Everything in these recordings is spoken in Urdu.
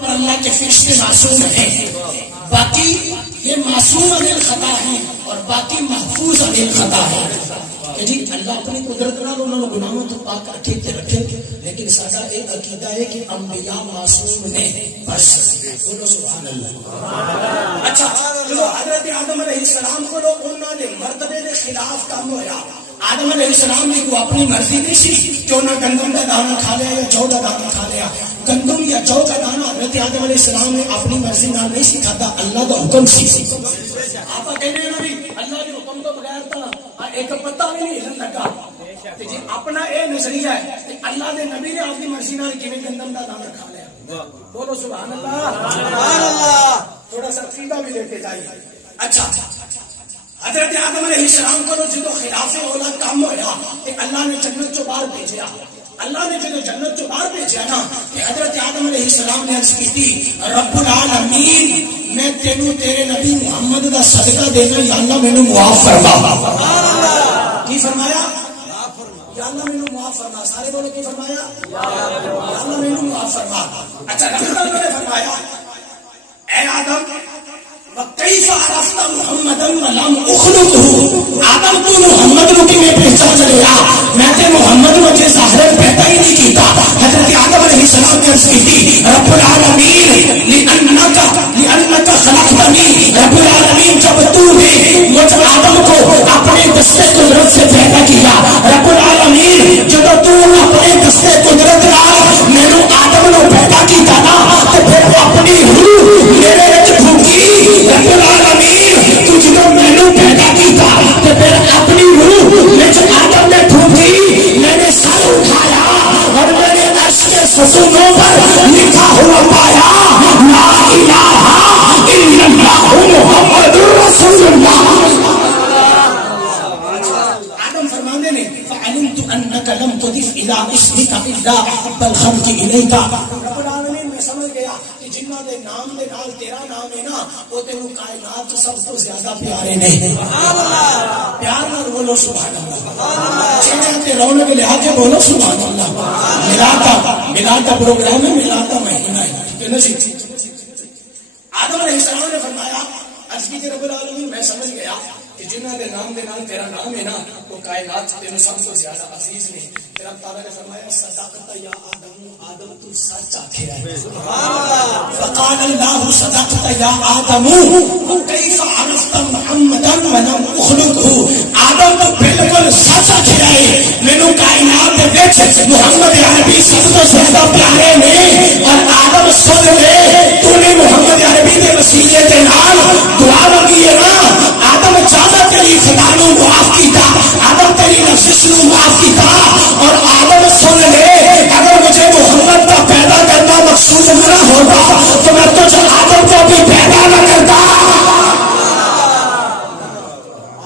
اور اللہ کے فرشتے معصوم ہیں، باقی یہ معصوم عن الخطا ہیں اور باقی محفوظ عن الخطا ہے کہ جی اللہ اپنی قدرت نال انہوں نے گناہوں تو پاک رکھے تے رکھے، لیکن سارا ایک عقیدہ ہے کہ انبیاء معصوم نے بس بولو سبحان اللہ۔ اچھا جو حضرت آدم علیہ السلام کو لوگ انہوں نے مرتبے کے خلاف کام ہوا، آدم علیہ السلام نے کوئی اپنی مرضی نہیں سی کہ انہوں نے گندم کا دانا کھا لیا یا جو کا دانا کھا لیا، گندم یا جو کا دانا حضرت آدم علیہ السلام نے اپنی مرضی نال نہیں سی کھاتا، اللہ کا حکم سی۔ آپ کہتے ہیں نبی اللہ کے حکم تو بغیر تھا ایک پتہ بھی نہیں ہلن لگا، جی اپنا اے نظریہ ہے کہ اللہ نے نبی نے اپنی مرضی نال کیویں گندم کا دانا کھا لیا، بولو سبحان اللہ سبحان اللہ۔ تھوڑا سا عقیدہ بھی لے کے جائیے۔ اچھا حضرت آدم علیہ السلام کو جدو خلاف اولا کام ہوا کہ اللہ نے جنت چو باہر بھیجا، اللہ نے جدو جنت چو باہر بھیجا نا کہ حضرت آدم علیہ السلام نے عرض کی تھی رب العالمین میں تینوں تیرے نبی محمد دا صدقہ دینا یا اللہ مینوں معاف فرما۔ کی فرمایا؟ یا اللہ مینوں معاف فرما۔ سارے بولو کی فرمایا؟ یا اللہ مینوں معاف فرما۔ اچھا رب نے فرمایا اے آدم وَكَيْفَ عَرَفْتَ مُحَمَّدًا وَلَمْ أُخْلُقْهُ، آدم تو محمد کو میں پہچان لیا، میں تے محمد کو جے ظاہر پیدا ہی نہیں کیتا۔ حضرت آدم علیہ السلام نے عرض کی تھی رب العالمین لِأَنَّكَ خَلَقْتَنِي، رب العالمین جب تو نے مجھ آدم کو اپنے دستے قدرت سے پیدا کیا، رب العالمین جب تو اپنے دستے قدرت نال مینوں آدم نو پیدا کیتا نا تے پھر اپنی روح میرے وچ پھونکی، رب العالمین تو جب مینوں پیدا کیتا تے پھر اپنی روح وچ آدم نے پھونکی، میں نے سر اٹھایا اور میں نے عرش کے ستونوں پر لکھا ہوا پایا لا الہ الا اللہ محمد رسول اللہ۔ آدم فرمانے نے فعلمت انک لم تضف الى اسمک الا احب الخلق الیک، رب العالمین میں سمجھ گیا کہ جنہاں دے نام دے نال تیرا نام ہے نا وہ تینوں کائنات سب سے زیادہ پیارے نے۔ سبحان اللہ، پیار نال بولو سبحان اللہ، سبحان اللہ، چہرے تے رونق لے کے بولو سبحان اللہ۔ میلاد کا پروگرام ہے، میلاد کا مہینہ ہے، ٹھیک ہے نا جی۔ آدم علیہ السلام نے فرمایا عرض کی رب العالمین میں سمجھ گیا کہ جنہاں دے نام تیرا نام ہے نا وہ کائنات تینوں سب سے زیادہ عزیز نے۔ پھر اب تعالیٰ نے فرمایا صدقت یا آدم، آدم تو سچ آکھیا ہے۔ فقال اللہ صدقت یا آدم کیف عرفت محمدا ولم اخلقه، آدم تو بالکل سچ آکھیا ہے، مینوں کائنات دے وچ محمد عربی سب تو زیادہ پیارے نے۔ اور آدم سن لے تو نے محمد عربی دے وسیلے دے نال دعا مانگی ہے نا، آدم چاہتا تیری خطا نو معاف کیتا، آدم تیری لفظ نو معاف کیتا۔ اور آدم سن لے اگر مجھے محمد کا پیدا کرنا مقصود نہ ہوتا تو میں تجھ آدم کو بھی پیدا نہ کرتا۔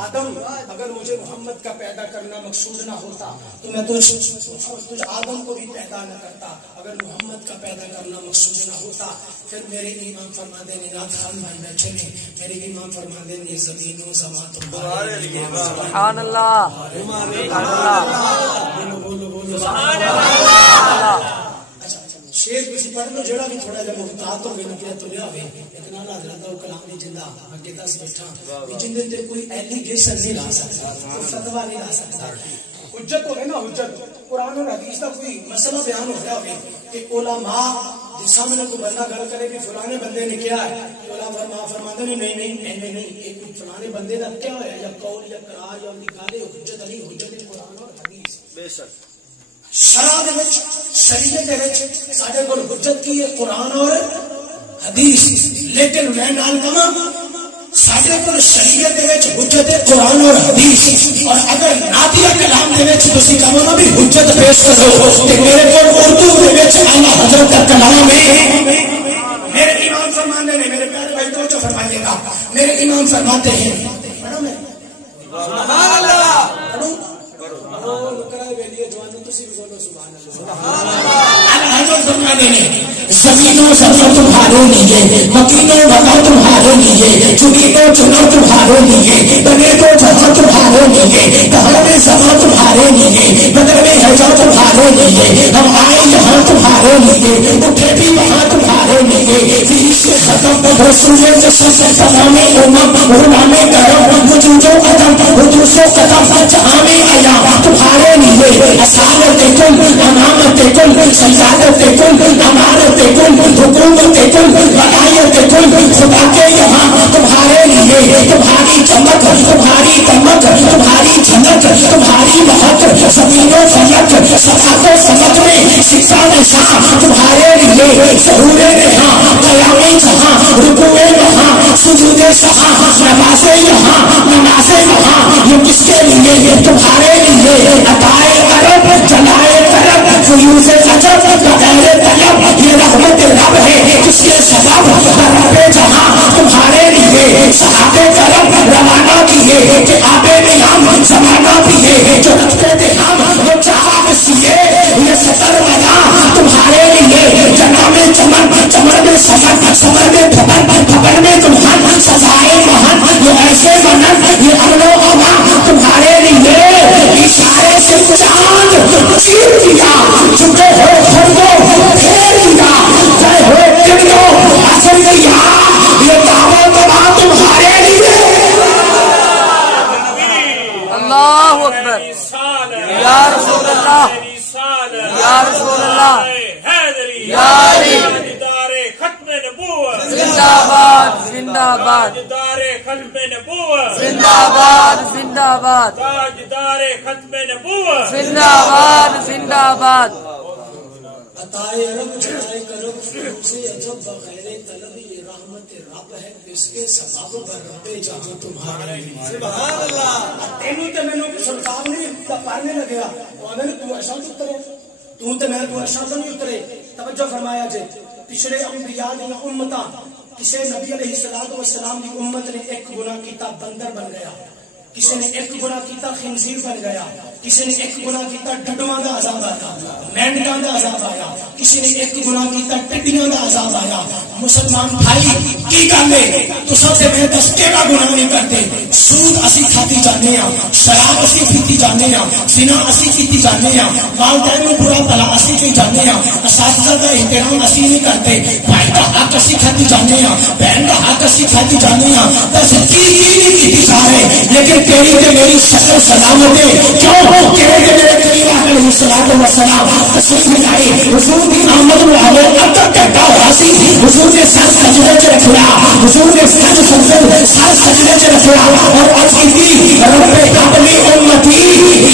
آدم اگر مجھے محمد کا پیدا کرنا مقصود نہ ہوتا تو میں تجھ آدم کو بھی پیدا نہ کرتا۔ اگر محمد کا پیدا کرنا مقصود نہ ہوتا پھر میرے امام فرما دے نات خان بھائی بیٹھے نے، میرے امام فرما دے نے زمین و زمان سبحان اللہ سبحان اللہ۔ شیر کسی پڑھ لو جڑا بھی تھوڑا جا محتاط ہوگی نکلے تو لیا ہوئے لیکن اللہ حضرت وہ کلام نہیں جندہ اگے دس بیٹھا جندے تے کوئی ایلیگیشن نہیں لا سکتا، کوئی فتویٰ نہیں لا سکتا۔ حجت ہوگی نا، حجت قرآن اور حدیث کا کوئی مسئلہ بیان ہو رہا ہوگی کہ علماء جس سامنے کو بندہ گل کرے کہ فلانے بندے نے کیا ہے، علماء فرماتے ہیں نہیں ایک فلانے بندے کا کیا ہوا یا قول یا قرار یا نکالے حجت نہیں، حجت قرآن اور حدیث۔ بے شک شرع دے وچ شریعت دے وچ ساڈے کول حجت کی ہے قرآن اور حدیث، لیکن میں نال کہاں ساڈے کول شریعت دے وچ حجت ہے قرآن اور حدیث۔ اور اگر نعتیہ کلام دے وچ تسی کہو نا بھی حجت پیش کرو تے میرے کول اردو دے وچ اعلی حضرت کا کلام ہے۔ میرے امام فرمانے نے، میرے پیارے بھائی توجہ فرمائیے گا، میرے امام فرماتے ہیں سبحان اللہ زمینوں سفر تمہارے لیے، مکینوں وطن تمہارے لیے، چنینوں چنو تمہارے لیے، بنے تو جہاں تمہارے لیے، دہر میں زمان تمہارے لیے، بدر میں ہجا تمہارے لیے، ہم آئے یہاں تمہارے لیے، اٹھے بھی وہاں تمہارے لیے سے ختم رسول جسم تمام امم غلام کرم وجود و قدم حدوث و قدم جہاں میں آیا تمہارے لیے اصالت کل امامت کل سجادت کل امارت کل حکومت کل ولایت کل خدا کے یہاں تمہارے لیے تمہاری چمک تمہاری دمک تمہاری جھلک تمہاری مہک زمین و فلک صفات و سمک میں سکہ نشاں تمہارے لیے ظہور نہاں قیام جہاں رکوع وہاں سجود سہاں نماز یہاں نماز وہاں یہ کس کے لیے تمہارے لیے عطائے کرم جلائے کرم فیوز عجب بغیر طلب یہ رحمت رب ہے کس کے سبب رب جہاں تمہارے لیے صحابہ کرم روانہ کیے کہ آب نیام زمانہ بھی ہے جو رکھتے تھے ہم وہ چاہا سیے یہ سفر والا تمہارے لیے جناب چمن چمن میں سمن سمن میں پھپن پھپن میں تمہن سزائے مہن یہ ایسے منن یہ امن و امان تمہارے لیے اشارے سے چاند چیر دیا جھکے ہو خود کو پھیر دیا جائے ہو کن کو حاصل دیا یہ دعوت تمام تمہارے لیے اللہ اکبر یا رسول اللہ یا رسول اللہ یا علی ختم نبوت زندہ باد زندہ باد تاجدار ختم نبوت زندہ باد زندہ باد تاجدار ختم نبوت زندہ باد زندہ باد عطائے رب جلائے کرم فیوز عجب بغیر طلب یہ رحمت رب ہے اس کے سبب پر رب جہاں تمہارے لیے سبحان اللہ تینوں تے مینوں سرکار نے پڑھنے لگیا تو میں تو ارشاد اترے تو تے میں تو ارشاد نہیں اترے توجہ فرمایا جے پچھلے انبیاء دی امتاں کسی نبی علیہ الصلوۃ والسلام کی امت نے ایک گناہ کیتا بندر بن گیا کسی نے ایک گناہ کیتا خنزیر بن گیا کسی نے ایک گناہ کیتا ڈڈواں دا عذاب آیا مینڈکاں دا عذاب آیا کسی نے ایک گناہ کیتا ٹڈیاں دا عذاب آیا مسلمان بھائی کی گل ہے تساں تے میں دس کیڑا گناہ نہیں کرتے سود اسی کھاتی جانے ہاں شراب اسی پیتی جانے ہاں زنا اسی کیتی جانے ہاں والدین نوں برا بھلا اسی کی جانے ہاں اساتذہ دا احترام اسی نہیں کرتے بھائی دا حق اسی کھاتی جانے ہاں بہن دا حق اسی کھاتی جانے ہاں بس کی نہیں کیتی جا رہے لیکن تیری تے میری شکل سلامت ہے کیوں کہ میرے کریم علیہ الصلوۃ والسلام تشریف لے آئے حضور کی آمد میں آئے اب تک کہتا ہوا سی حضور نے سر سجدے چ رکھا حضور نے سر سجدے چ رکھا اور عرض کی رب اپنی امتی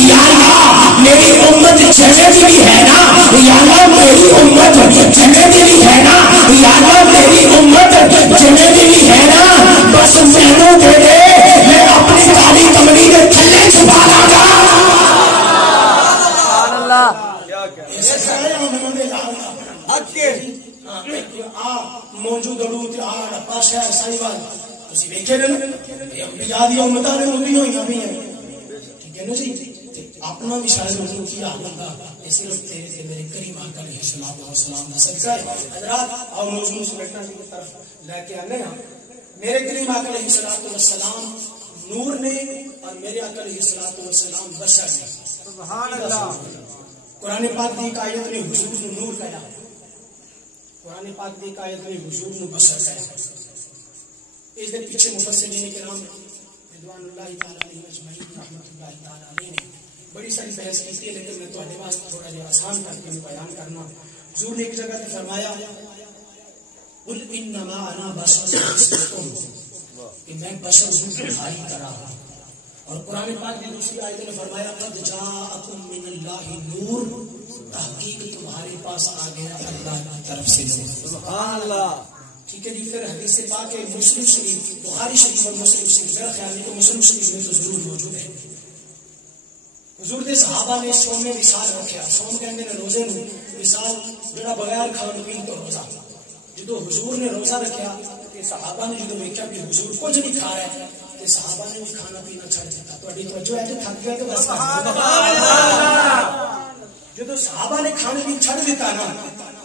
یا اللہ میری امت جنت بھی ہے نا یا اللہ میری امت جنت بھی ہے نا یا اللہ میری امت جنت بھی ہے نا بس مینوں دے دے میں اپنی کالی کملی کے تھلے چھپا لاں گا سبحان اللہ موجود تے آ پاس ہے ساری بات تسی ویکھے نا انبیاء دی امتاں نے ہوندی ہوئی بھی ہیں ٹھیک ہے نا جی اپنا بھی شاید حضور کی آمد دا صرف تیرے تے میرے کریم آقا علیہ الصلوۃ والسلام دا صدقہ ہے حضرات اور موضوع سمیٹنا کی طرف لے کے آنے ہیں میرے کریم آقا علیہ الصلوۃ والسلام نور نے اور میرے آقا علیہ الصلوۃ والسلام بشر نے سبحان اللہ قرآن پاک دی ایک آیت نے حضور نو نور کہا قرآن پاک دی ایک آیت نے حضور نو بشر کہا اس دے پیچھے مفسرین کرام رضوان اللہ تعالی علیہ اجمعین رحمۃ اللہ تعالی علیہ نے بڑی ساری بحث کی تھی لیکن میں تواڈے واسطے تھوڑا جہا آسان کر کے بیان کرنا حضور نے ایک جگہ تے فرمایا قل انما انا بشر مثلکم کہ میں بشر ہوں تمہاری طرح اور قرآن پاک کی دوسری آیت نے فرمایا قد جاءکم من اللہ نور تحقیق تمہارے پاس آ گیا اللہ کی طرف سے نور سبحان اللہ ٹھیک ہے جی پھر حدیث پاک ہے مسلم شریف بخاری شریف اور مسلم شریف میرا خیال ہے کہ مسلم شریف میں تو ضرور موجود ہے حضور کے صحابہ نے سوم میں وصال رکھا سوم کہتے ہیں روزے نو وصال جڑا بغیر کھان پین تو روزہ جدو حضور نے روزہ رکھا کہ صحابہ نے جدو دیکھا کہ حضور کچھ نہیں کھا رہا ہے کہ صحابہ نے بھی کھانا پینا چھڑ دیتا تہاڈی توجہ ہے کہ تھک گیا تو بس سبحان اللہ جدو صحابہ نے کھانا بھی چھڑ دیتا نا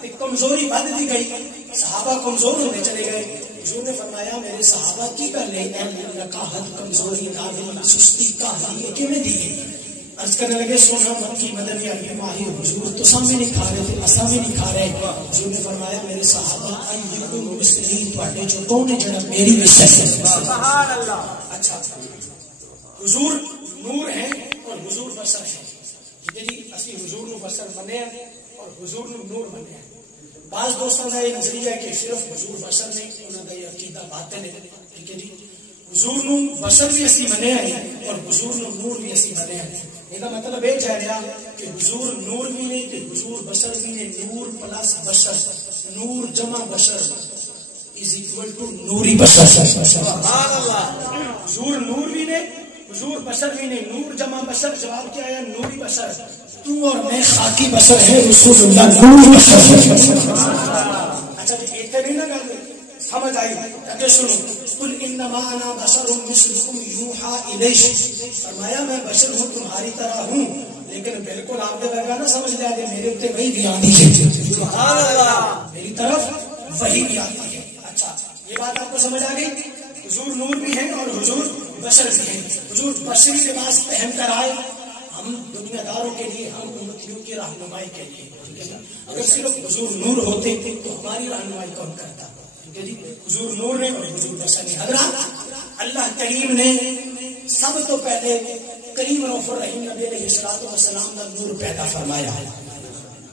تے کمزوری بڑھ دی گئی صحابہ کمزور ہونے چلے گئے حضور نے فرمایا میرے صحابہ کی کر لے لقاحت کمزوری نادری سستی کاہلی کیویں دی گئی عرض کرنے لگے سونا مکی مدنی عربی ماہی حضور تو سامنے نہیں کھا رہے تھے اسا بھی نہیں کھا رہے. حضور نے فرمایا میرے صحابہ ایکم مسلم تواڈے جو کون ہے جڑا میری مثل ہے. سبحان اللہ. اچھا حضور نور ہیں اور حضور بشر ہیں. جی اسی حضور نو بشر بنے ہیں اور حضور نو نور بنے ہیں. بعض دوستوں کا یہ نظریہ ہے کہ صرف حضور بشر نہیں, انہوں کا یہ عقیدہ باطل ہے. ٹھیک ہے جی, حضور نو بشر بھی اسی بنے ہیں اور حضور نو نور بھی اسی بنے ہیں. یہ مطلب یہ چاہ رہا کہ حضور نور بھی نہیں کہ حضور بشر بھی نہیں. نور پلس بشر, نور جمع بشر از اکول ٹو نوری بشر. سبحان اللہ. حضور نور بھی نہیں, حضور بشر بھی نہیں. نور جمع بشر, جواب کیا ہے؟ نوری بشر. تو اور میں خاکی بشر ہے, رسول اللہ نوری بشر ہے. اچھا جی ایک نہیں نا گل سمجھ آئی. اگے سنو, قل انما انا بشر مثلکم یوحا الی. فرمایا میں بشر ہوں تمہاری طرح ہوں, لیکن بالکل آپ نے کہا نہ سمجھ لیا کہ میرے اوپر وہی بھی آتی ہے. سبحان اللہ. میری طرف وہی بھی آتی ہے. اچھا یہ بات آپ کو سمجھ آ گئی. حضور نور بھی ہیں اور حضور بشر بھی ہیں. حضور بشری لباس پہن کر آئے ہم دنیا داروں کے لیے, ہم امتیوں کی رہنمائی کے لیے. اگر صرف حضور نور ہوتے تو ہماری رہنمائی کون کرتا؟ جی حضور نور نے اور حضور بشر نے. حضرات اللہ کریم نے سب تو پہلے کریم رؤوف الرحیم نبی علیہ الصلوۃ والسلام کا نور پیدا فرمایا.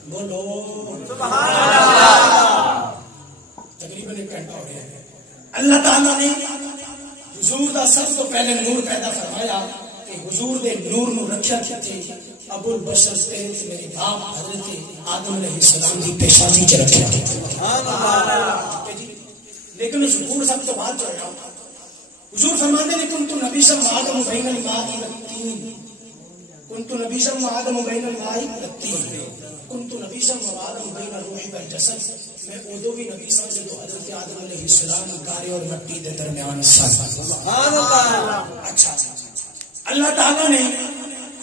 بولو سبحان اللہ. تقریباً ایک گھنٹہ ہو گیا. اللہ تعالیٰ نے حضور کا سب تو پہلے نور پیدا فرمایا کہ حضور دے نور نو رکھیا کیتے ابو البشر سے میرے باپ حضرت آدم علیہ السلام کی پیشانی چ رکھیا. سبحان اللہ. لیکن ظہور سب تو بعد چل رہا. حضور فرماتے ہیں کنت نبیًا وآدم بین الماء والطین, کنت نبیًا وآدم بین الماء والطین, کنت نبیًا وآدم بین الروح والجسد. میں ادو بھی نبی سا جب حضرت آدم علیہ السلام گارے اور مٹی کے درمیان سا. سبحان اللہ. اچھا اللہ تعالیٰ نے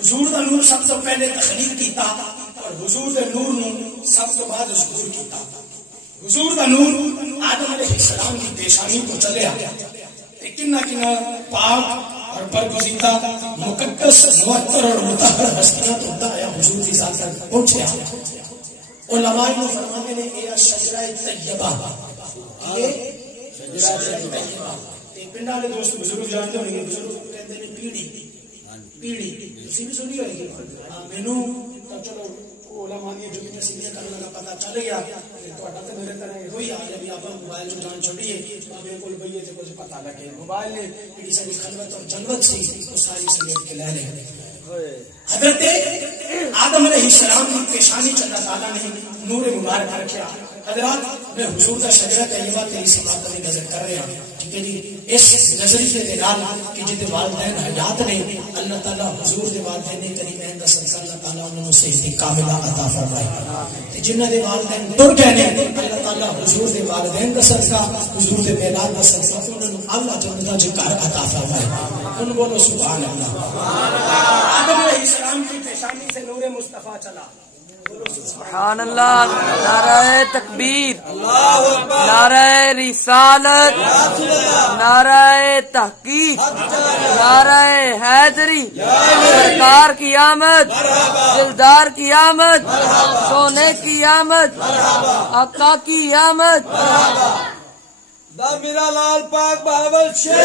حضور کا نور سب سے پہلے تخلیق کیتا اور حضور کے نور نو سب تو بعد ظہور کیتا. حضور کا نور آدم علیہ السلام کی پیشانی کو چلے آیا. لیکن نہ پاک اور برگزیدہ مقدس معطر اور مطہر ہستیاں تو آیا حضور کی ذات تک پہنچے. علماء نے فرماتے ہیں یہ شجرہ طیبہ, یہ شجرہ طیبہ. پنڈ والے دوست بزرگ جانتے ہوں گے, بزرگ کہتے ہیں پیڑھی. پیڑھی تسی بھی سنی ہوئے گی. مینوں تو چلو علماء نے جو بھی نصیحت کرنے کا پتہ چل گیا تہاڈا تے میرے طرح ہوئی آ جب آپ موبائل جو جان چھوڑیے بابے کول بھئی تے کچھ پتہ لگے. موبائل نے پیڑھی ساری خلوت اور جلوت سی وہ ساری سمیٹ کے لے لے. حضرت آدم علیہ السلام کی پیشانی سے اللہ تعالیٰ نے نور مبارک رکھا. حضرات میں حضور کا شجرہ طیبہ تے اس بات کی نظر کر رہا ہوں. ٹھیک ہے جی, اس نظریے کے نال کہ جتے والدین حیات نے اللہ تعالیٰ حضور دے والدین کریمین دا صدقہ اللہ تعالیٰ انہوں نے صحت کاملہ عطا فرمائے. جنہ دے والدین ٹر گئے نے اللہ تعالیٰ حضور دے والدین دا صدقہ, حضور دے میلاد دا صدقہ انہوں نے اللہ جنت دا گھر عطا فرمائے. ان بولو سبحان اللہ. آدم علیہ السلام کی پیشانی سے نور مصطفیٰ چلا. سبحان اللہ. نعرہ تکبیر, نعرہ رسالت, نعرہ تحقیق, نعرہ حیدری. سرکار کی آمد, دلدار کی آمد, سونے کی آمد, آقا کی آمد. دا میرا لال پاک بہاول شیر.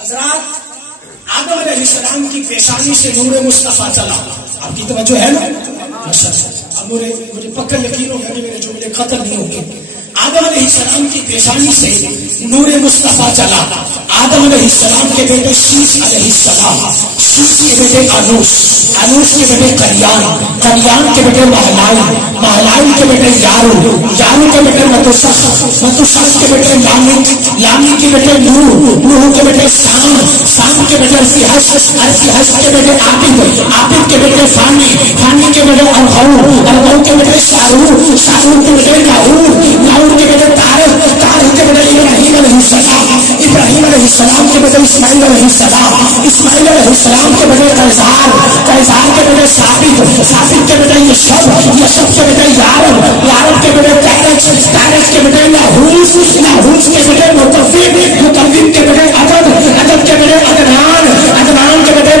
حضرات آدم علیہ السلام کی پیشانی سے نور مصطفیٰ چلا. آپ کی توجہ ہے نا؟ اب مجھے پکا یقین ہو گیا کہ میرے جملے قتل نہیں ہوں گے. آدم علیہ السلام کی پیشانی سے نور مصطفیٰ چلا. آدم علیہ السلام کے بیٹے شیش علیہ السلام, شیش کے بیٹے انوش, انوش کے بیٹے قریان, قریان کے بیٹے مہلائل, مہلائل کے بیٹے یارو, یارو کے بیٹے متوسخ, متوسخ کے بیٹے لامک, لامک کے بیٹے نوح, نوح کے بیٹے سام, سام کے بیٹے ارفحش, ارفحش کے بیٹے عابد, عابد کے بیٹے فانی, فانی کے بیٹے ارغو, ارغو کے بیٹے شارور, شارور کے بیٹے لاہور, لاہور کے بیٹے طارق, طارق کے بیٹے ابراہیم علیہ السلام, ابراہیم علیہ السلام کے بیٹے اسماعیل علیہ السلام, اسماعیل علیہ السلام کے بیٹے قیصار, قیصار کے بیٹے ثابت, ثابت کے بیٹے یشب, یشب کے بیٹے یارب, یارب کے بیٹے کیرج, کیرج کے بیٹے لاہوس, لاہوس کے بیٹے متوب, متوب کے بیٹے عدد, عدد کے بیٹے عدنان, عدنان کے بیٹے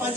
5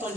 5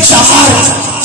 4,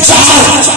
4,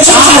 4।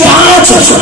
5,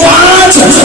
5।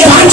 5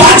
5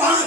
5,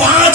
5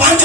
5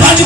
5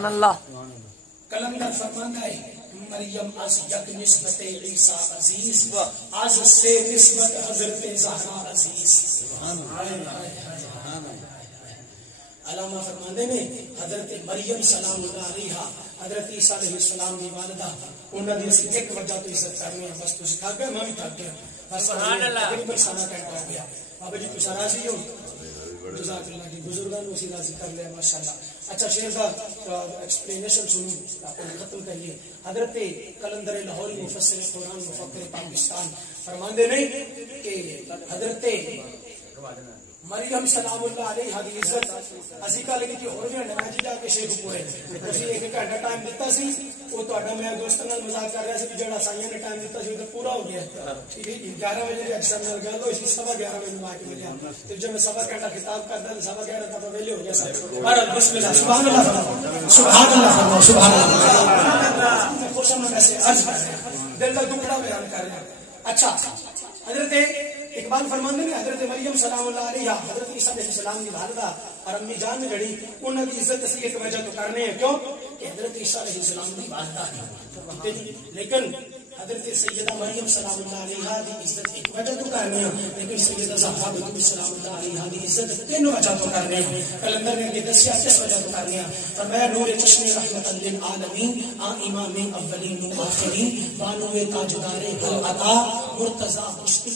سبحان اللہ کلندر فرماتا ہے مریم از یک نسبت عیسیٰ عزیز از سے نسبت حضرت زہرا عزیز. علامہ فرماندے نے حضرت مریم سلام اللہ علیہا حضرت عیسیٰ علیہ السلام دی والدہ انہاں دی اسی ایک وجہ تو عزت کرنی ہے. بس تسی تھک گئے میں بھی تھک گیا. سبحان اللہ. تقریباً سارا گھنٹہ ہو گیا. بابا جی تسی راضی ہو؟ جزاک اللہ کی بزرگاں نو اسی راضی کر لیا ماشاءاللہ. اچھا شعر دا ایکسپلینیشن سنو اپنے ختم کریے. حضرت کلندر لاہوری مفسر قرآن مفکر پاکستان فرماندے نے کہ حضرت مریم سلام اللہ علیہ دی عزت اسی کل کی ہو گیا نماز جا کے شیخ پورے اسی ایک گھنٹہ ٹائم دیتا سی وہ تہاڈا میں دوستاں نال مذاق کر رہا سی کہ جڑا سائیاں نے ٹائم دیتا سی وہ پورا ہو گیا. ٹھیک ہے 11 بجے اکثر نال گل ہوئی سی 11:15 بجے مائک ملیا تے جب میں 11:15 خطاب کردا 11:15 تک ویلے ہو گیا سب. بسم اللہ سبحان اللہ سبحان اللہ سبحان اللہ. خوش میں سے عرض کر رہا دل کا دکھڑا بیان کر رہا. اچھا حضرت اقبال فرماندے نے حضرت مریم سلام اللہ علیہ حضرت عیسیٰ علیہ السلام کی والدہ اور امی جان میں جڑی انہاں دی عزت اسی ایک وجہ تو کرنے ہیں. کیوں کہ حضرت عیسیٰ علیہ السلام کی والدہ ہے. لیکن حضرت سیدہ مریم سلام اللہ علیہ دی عزت ایک وجہ تو کرنے ہیں لیکن سیدہ زہرا بیگم سلام اللہ علیہ دی عزت تین وجہ تو کرنے ہیں. کلندر نے یہ دسیا کس وجہ تو کرنے ہیں. فرمایا نور چشم رحمت للعالمین آ امام اولین و آخرین بانو تاجدار العطا مرتضی مشکل